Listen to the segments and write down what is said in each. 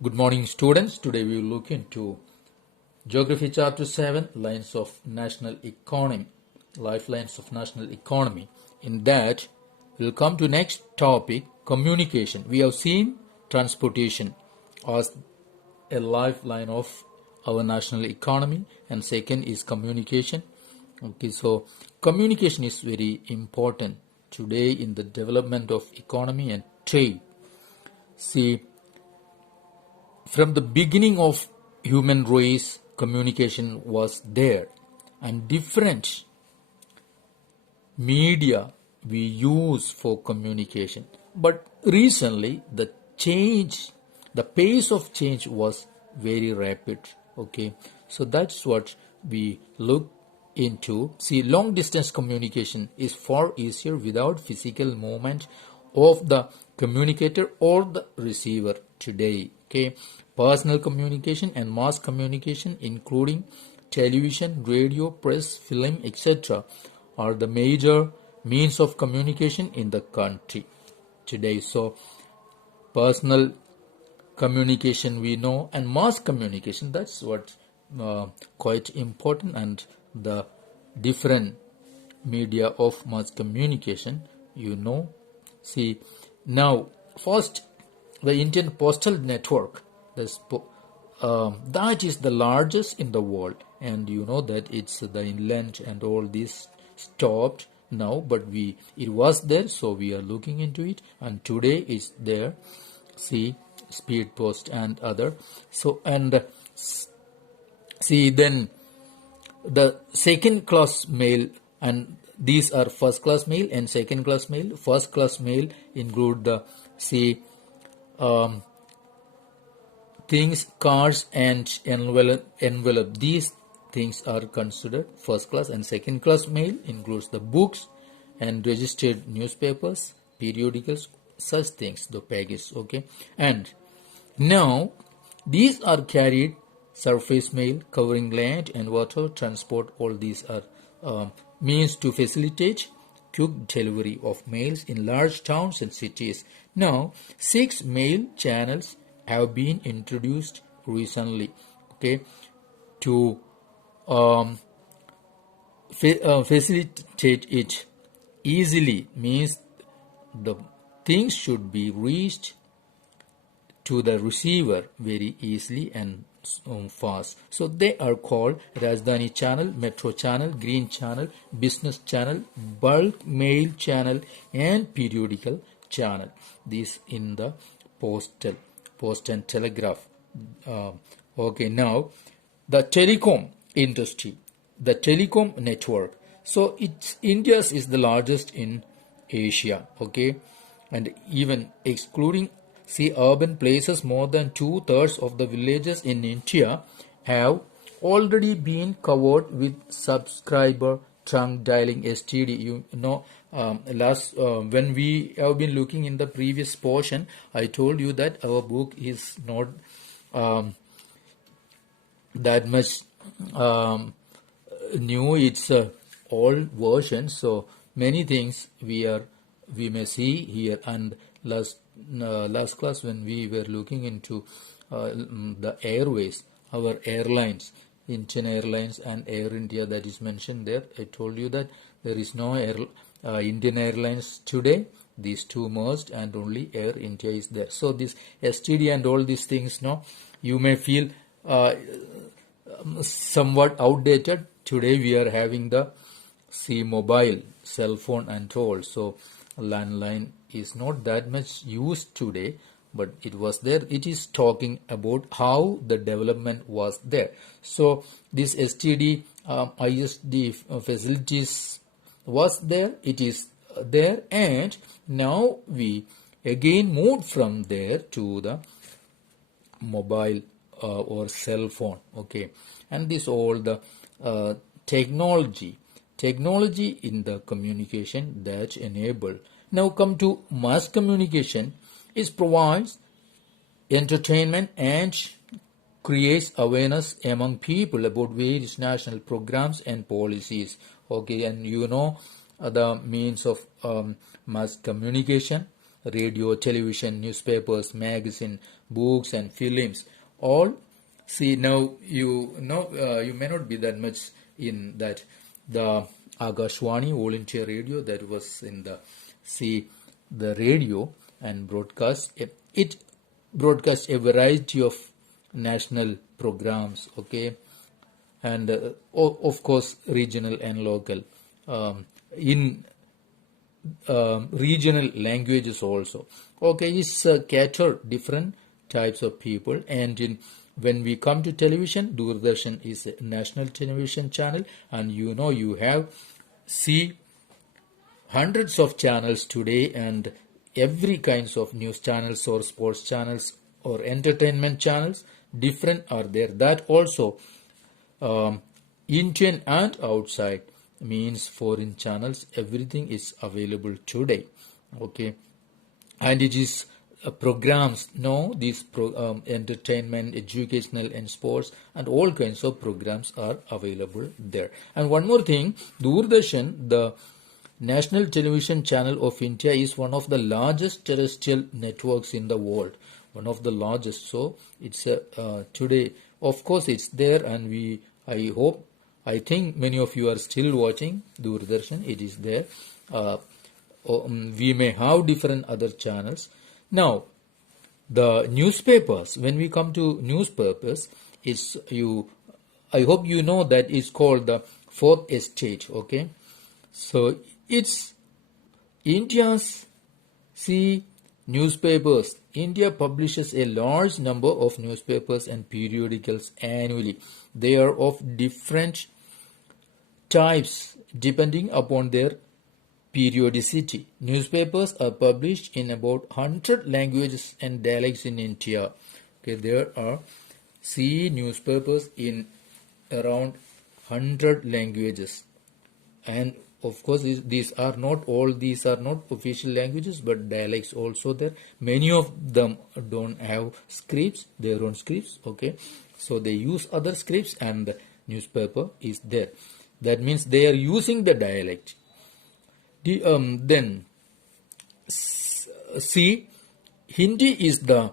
Good morning, students. Today we will look into Geography Chapter 7, Lines of National Economy, Lifelines of National Economy. In that, we'll come to next topic, communication. We have seen transportation as a lifeline of our national economy, and second is communication. Okay, so communication is very important today in the development of economy and trade. See, from the beginning of human race, communication was there, and different media we use for communication. But recently, the pace of change was very rapid. Okay, so that's what we look into. See, long distance communication is far easier without physical movement of the communicator or the receiver today. Okay, personal communication and mass communication, including television, radio, press, film, etc., are the major means of communication in the country today. So, personal communication we know, and mass communication, that's what quite important, and the different media of mass communication See, now first, the Indian postal network, that is the largest in the world, and you know that it's the inland and all this stopped now, but it was there, so we are looking into it, and today it's there. See, speed post and other. So, and see, then the second class mail, and these are first class mail and second class mail. First class mail include the things, cards and envelope. These things are considered first class, and second class mail includes the books and registered newspapers, periodicals, such things, the package. Okay, and now these are carried surface mail covering land and water transport. All these are means to facilitate quick delivery of mails in large towns and cities. Now 6 mail channels have been introduced recently, okay, to facilitate it easily. Means the things should be reached to the receiver very easily and fast. So they are called Rajdhani channel, Metro channel, Green channel, Business channel, Bulk mail channel, and Periodical channel. These in the post and telegraph. Okay, now the telecom industry, the telecom network. So India's is the largest in Asia. Okay, and even excluding urban places, more than 2/3 of the villages in India have already been covered with subscriber trunk dialing STD. When we have been looking in the previous portion, I told you that our book is not that much new. It's old version, so many things we may see here. And last class, when we were looking into the airways, our airlines, Indian Airlines and Air India, that is mentioned there, I told you that there is no Indian Airlines today. These two merged and only Air India is there. So this STD and all these things, you may feel somewhat outdated. Today we are having the mobile, cell phone and all. So landline is not that much used today, but it was there. It is talking about how the development was there. So this STD, ISD facilities was there. It is there, and now we again moved from there to the mobile or cell phone. Okay, and this all the technology in the communication that enable. Now come to mass communication. It provides entertainment and creates awareness among people about various national programs and policies. Okay, and the means of mass communication. radio, television, newspapers, magazine, books, and films. All see now you know you may not be that much in that the Agashwani All India Radio that was in the see the radio and broadcast it broadcast a variety of national programs, okay, and of course regional and local in regional languages also, okay. It's cater different types of people. And in when we come to television, Doordarshan is a national television channel, and you know you have see hundreds of channels today, and every kinds of news channels or sports channels or entertainment channels different are there. That also Indian and outside means foreign channels, everything is available today, okay. And it is programs, no, these entertainment, educational and sports and all kinds of programs are available there. And one more thing, Doordarshan, the national television channel of India, is one of the largest terrestrial networks in the world, one of the largest. So it's today, of course it's there, and I think many of you are still watching Doordarshan. It is there. We may have different other channels. Now, the newspapers, when we come to newspapers, I hope you know that it's called the fourth estate, okay. So it's India's newspapers. India publishes a large number of newspapers and periodicals annually. They are of different types depending upon their periodicity. Newspapers are published in about 100 languages and dialects in India. Okay, there are newspapers in around 100 languages, and of course these are not official languages, but dialects also there. Many of them don't have scripts, their own scripts, okay, so they use other scripts, and the newspaper is there. That means they are using the dialect. Then Hindi is the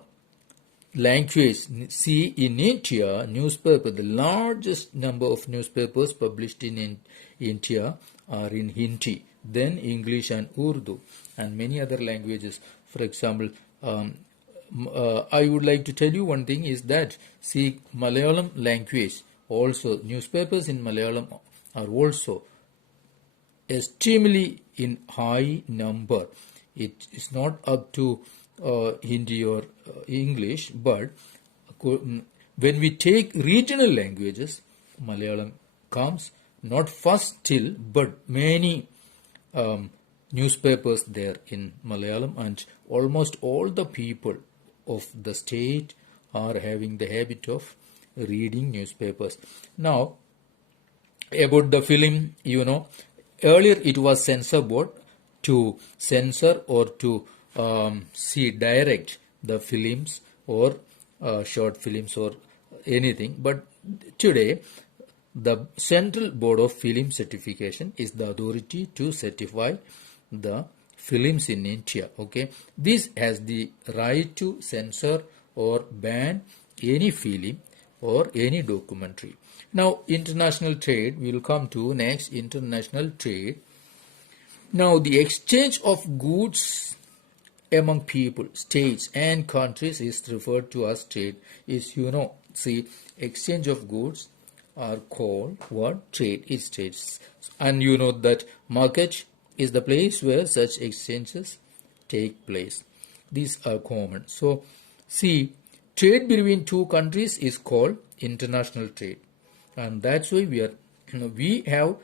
language. In India, newspaper, the largest number of newspapers published in India are in Hindi, then English and Urdu, and many other languages. For example, I would like to tell you one thing is that Malayalam language also, newspapers in Malayalam are also extremely in high number. It is not up to Hindi or English, but when we take regional languages, Malayalam comes not first still, but many newspapers there in Malayalam, and almost all the people of the state are having the habit of reading newspapers. Now, about the film, earlier it was censor board to censor or to direct the films or short films or anything, but today the Central Board of Film Certification is the authority to certify the films in India, okay. This has the right to censor or ban any film or any documentary. Now, international trade, we will come to next, international trade. Now, the exchange of goods among people, states and countries is referred to as trade. Is exchange of goods are called what? Trade. Is trade. And you know that market is the place where such exchanges take place. These are common. So, trade between two countries is called international trade, and that's why we have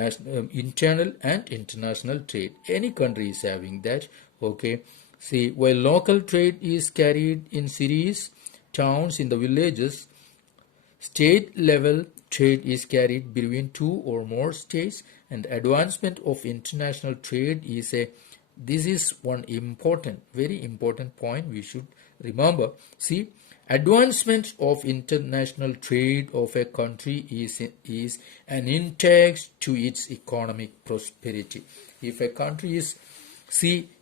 internal and international trade. Any country is having that, okay. While local trade is carried in cities, towns, in the villages, state level trade is carried between two or more states, and advancement of international trade this is one very important point we should remember. Advancement of international trade of a country is an index to its economic prosperity. If a country is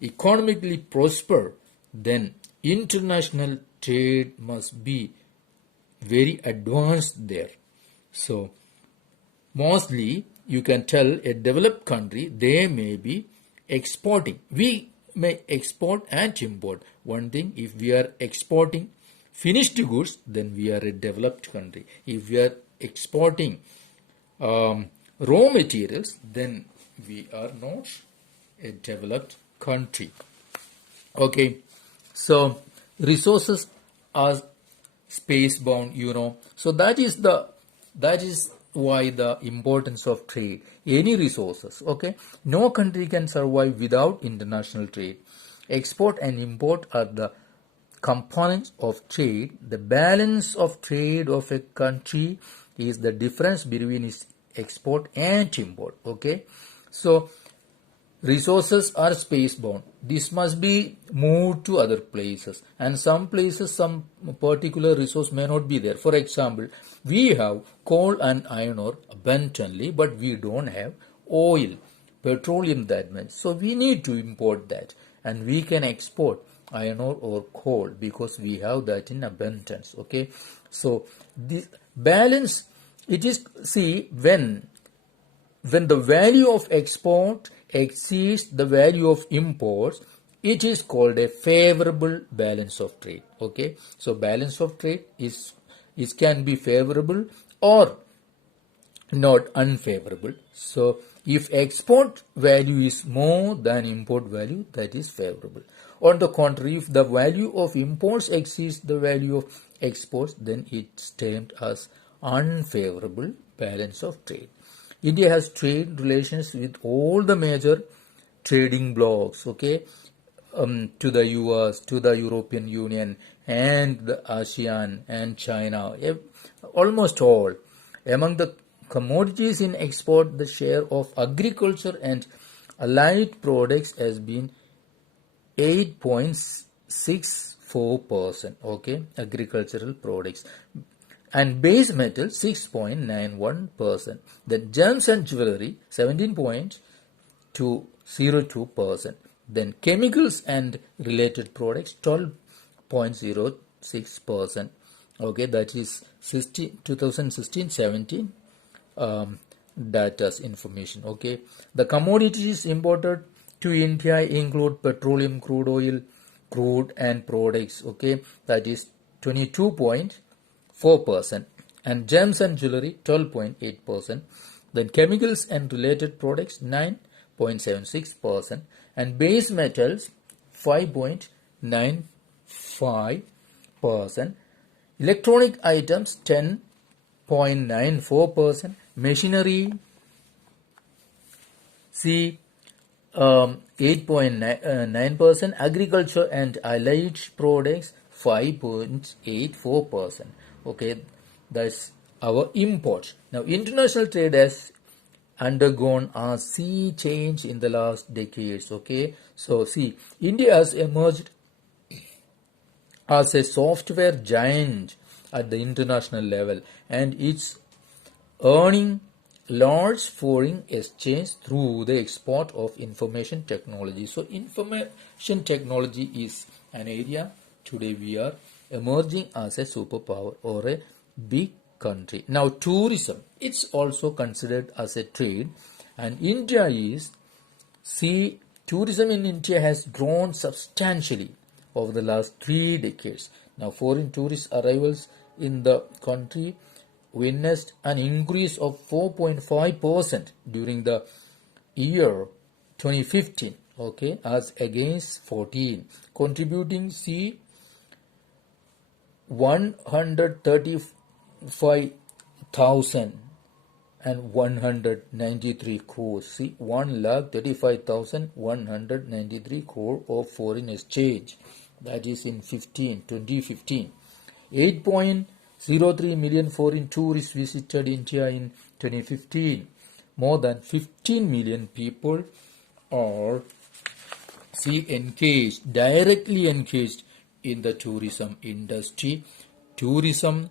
economically prosper, then international trade must be very advanced there. So mostly you can tell a developed country, they may be exporting. We may export and import. One thing, if we are exporting finished goods, then we are a developed country. If we are exporting raw materials, then we are not a developed country. Okay, so resources are space bound, so that is why the importance of trade. Any resources, okay, no country can survive without international trade. Export and import are the components of trade. The balance of trade of a country is the difference between its export and import. Okay, so resources are space bound. This must be moved to other places, and some places some particular resource may not be there. For example, we have coal and iron ore abundantly, but we don't have oil, petroleum that much. So we need to import that, and we can export iron ore or coal because we have that in abundance. Okay, so this balance, it is, when the value of export exceeds the value of imports, it is called a favorable balance of trade. Okay, so balance of trade is can be favorable or not unfavorable. So if export value is more than import value, that is favorable. On the contrary, if the value of imports exceeds the value of exports, then it's termed as unfavorable balance of trade. India has trade relations with all the major trading blocs, okay, to the US, to the European Union, and the ASEAN and China, almost all. Among the commodities in export, the share of agriculture and allied products has been 8.64%, okay, agricultural products, and base metal 6.91%. Then gems and jewelry 17.202%. Then chemicals and related products 12.06%. Okay, that is 2016-17 data's information. Okay, the commodities imported to India include petroleum, crude oil, crude and products. Okay, that is 22.4%, and gems and jewelry 12.8%. Then chemicals and related products 9.76%, and base metals 5.95%. Electronic items 10.94%. Machinery 8.9%. Agriculture and allied products 5.84%. Okay, that's our imports. Now, international trade has undergone a sea change in the last decades. Okay, so India has emerged as a software giant at the international level, and it's earning large foreign exchange through the export of information technology. So information technology is an area today we are emerging as a superpower or a big country. Now, tourism, it's also considered as a trade, and India is, tourism in India has grown substantially over the last 3 decades. Now, foreign tourist arrivals in the country witnessed an increase of 4.5% during the year 2015, okay, as against 14, contributing 135,193 crores. 135,193 crore of foreign exchange. That is in 2015. 8.03 million foreign tourists visited India in 2015. More than 15 million people are directly engaged in the tourism industry. Tourism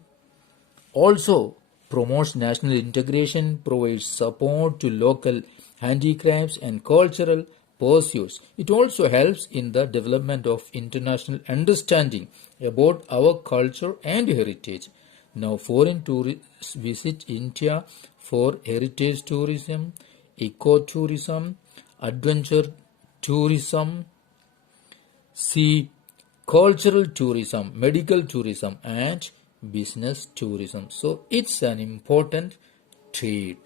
also promotes national integration, provides support to local handicrafts and cultural pursuits. It also helps in the development of international understanding about our culture and heritage. Now, foreign tourists visit India for heritage tourism, ecotourism, adventure tourism, see cultural tourism, medical tourism, and business tourism. So, it's an important trade.